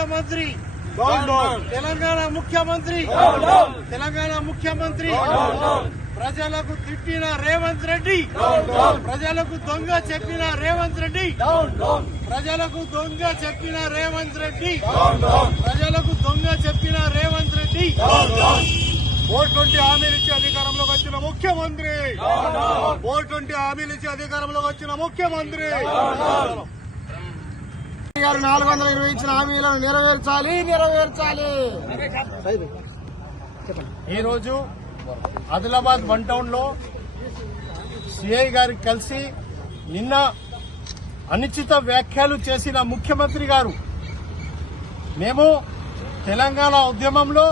ముఖ్యమంత్రి తెలంగాణ ముఖ్యమంత్రి తెలంగాణ ముఖ్యమంత్రి ప్రజలకు తిట్టిన రేవంత్ రెడ్డి ప్రజలకు దొంగ చెప్పిన రేవంత్ రెడ్డి ప్రజలకు దొంగ చెప్పిన రేవంత్ రెడ్డి ప్రజలకు దొంగ చెప్పిన రేవంత్ రెడ్డి ఓట్ ట్వంటీ హామీలు ఇచ్చి అధికారంలోకి వచ్చిన ముఖ్యమంత్రి ఓట్ ట్వంటీ హామీలు ఇచ్చి అధికారంలోకి వచ్చిన ముఖ్యమంత్రి గారు నాలుగు వందల ఇరవై ఇచ్చిన హామీలను నెరవేర్చాలి నెరవేర్చాలి. ఈరోజు ఆదిలాబాద్ వన్ టౌన్లో సిఐ గారికి కలిసి నిన్న అనిశ్చిత వ్యాఖ్యలు చేసిన ముఖ్యమంత్రి గారు. మేము తెలంగాణ ఉద్యమంలో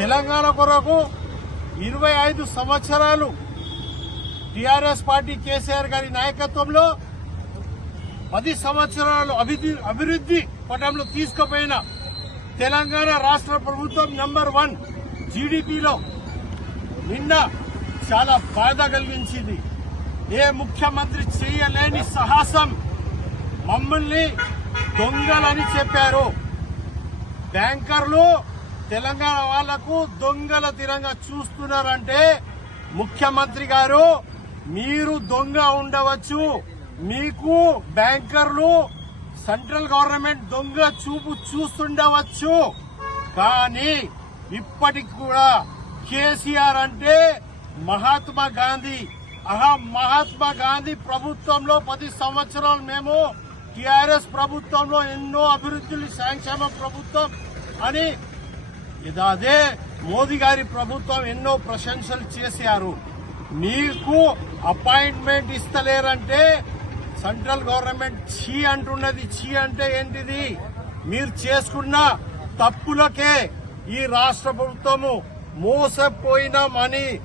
తెలంగాణ కొరకు ఇరవై ఐదు సంవత్సరాలు టీఆర్ఎస్ పార్టీ కేసీఆర్ గారి నాయకత్వంలో పది సంవత్సరాలు అభివృద్ధి అభివృద్ధి పటంలో తీసుకుపోయిన తెలంగాణ రాష్ట్ర ప్రభుత్వం నంబర్ వన్ జీడిపిలో నిన్న చాలా బాధ కలిగించింది. ఏ ముఖ్యమంత్రి చేయలేని సాహసం మమ్మల్ని దొంగలని చెప్పారు. బ్యాంకర్లు తెలంగాణ వాళ్ళకు దొంగల తీరంగా చూస్తున్నారంటే ముఖ్యమంత్రి గారు మీరు దొంగ ఉండవచ్చు. మీకు బ్యాంకర్లు సెంట్రల్ గవర్నమెంట్ దొంగ చూపు చూస్తుండవచ్చు. కానీ ఇప్పటికి కూడా కేసీఆర్ అంటే మహాత్మా గాంధీ. ఆహా మహాత్మా గాంధీ ప్రభుత్వంలో పది సంవత్సరాలు మేము టిఆర్ఎస్ ప్రభుత్వంలో ఎన్నో అభివృద్ధులు సంక్షేమ ప్రభుత్వం అని ఇది అదే మోదీ గారి ప్రభుత్వం ఎన్నో ప్రశంసలు చేశారు. మీకు అపాయింట్మెంట్ ఇస్తలేరంటే సెంట్రల్ గవర్నమెంట్ చీ అంటున్నది. చీ అంటే ఏంటిది? మీరు చేసుకున్న తప్పులకే ఈ రాష్ట్ర ప్రభుత్వము మోసపోయినామని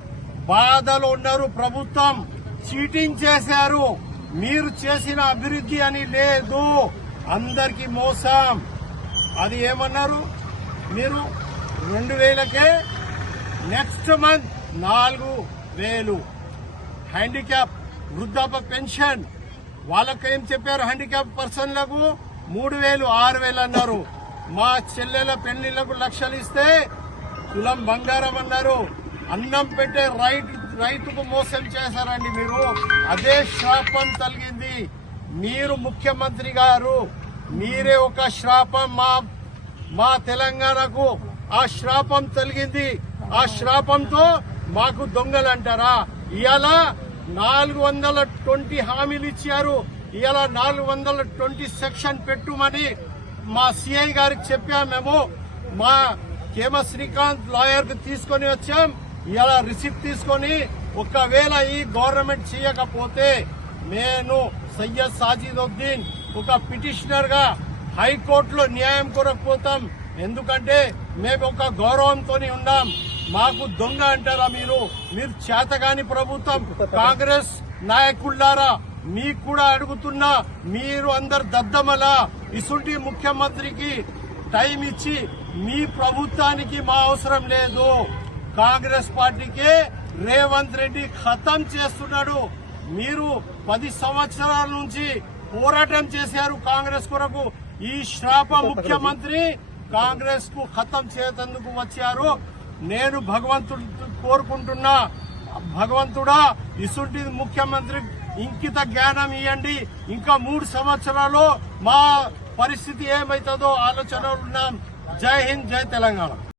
బాధలో ఉన్నారు. ప్రభుత్వం చీటింగ్ చేశారు. మీరు చేసిన అభివృద్ధి అని లేదు. అందరికి మోసం. అది ఏమన్నారు? మీరు రెండు వేలకే నెక్స్ట్ మంత్ నాలుగు వేలు. హ్యాండిక్యాప్ వృద్ధాప్య పెన్షన్. వాళ్ళకి ఏం చెప్పారు హ్యాండిక్యాప్ పర్సన్లకు మూడు వేలు ఆరు వేలు అన్నారు. మా చెల్లెల పెళ్ళిళ్ళకు లక్షలు ఇస్తే కులం బంగారం అన్నారు. అన్నం పెట్టే రైట్ రైతుకు మోసం చేశారండి మీరు. అదే శాపం తలిగింది మీరు ముఖ్యమంత్రి గారు మీరే ఒక శాపం మా మా తెలంగాణకు. ఆ శ్రాపం తలిగింది ఆ శ్రాపంతో మాకు దొంగలు అంటారా ఇవాళ నాలుగు వందల ట్వంటీ హామీలు ఇచ్చారు ఇలా నాలుగు వందల ట్వంటీ సెక్షన్ పెట్టుమని మా సిఐ గారికి చెప్పాం మేము. మా కేమ శ్రీకాంత్ లాయర్కి తీసుకొని వచ్చాం. ఇలా రిసిప్ట్ తీసుకొని ఒకవేళ ఈ గవర్నమెంట్ చేయకపోతే నేను సయ్యద్ సాజిదుద్దీన్ ఒక పిటిషనర్గా హైకోర్టులో న్యాయం కొరకు పోతాం. ఎందుకంటే మేము ఒక గౌరవంతో ఉన్నాం. మాకు దొంగ అంటారా మీరు? మీరు చేతగాని ప్రభుత్వం. కాంగ్రెస్ నాయకుళ్ళారా మీకు కూడా అడుగుతున్నా మీరు అందరు దద్దమలా. ఇసుంటి ముఖ్యమంత్రికి టైం ఇచ్చి మీ ప్రభుత్వానికి మా అవసరం లేదు. కాంగ్రెస్ పార్టీకే రేవంత్ రెడ్డి ఖతం చేస్తున్నాడు. మీరు పది సంవత్సరాల నుంచి పోరాటం చేశారు కాంగ్రెస్ కొరకు. ఈ శ్రాప ముఖ్యమంత్రి కాంగ్రెస్కు ఖతం చేసేందుకు వచ్చారు. నేను భగవంతుడు కోరుకుంటున్నా. భగవంతుడా ఇసుంటి ముఖ్యమంత్రి ఇంకిత జ్ఞానం ఇవ్వండి ఇంకా మూడు సంవత్సరాలు మా పరిస్థితి ఏమైతుందో ఆలోచనలు ఉన్నాం. జై హింద్ జై తెలంగాణ.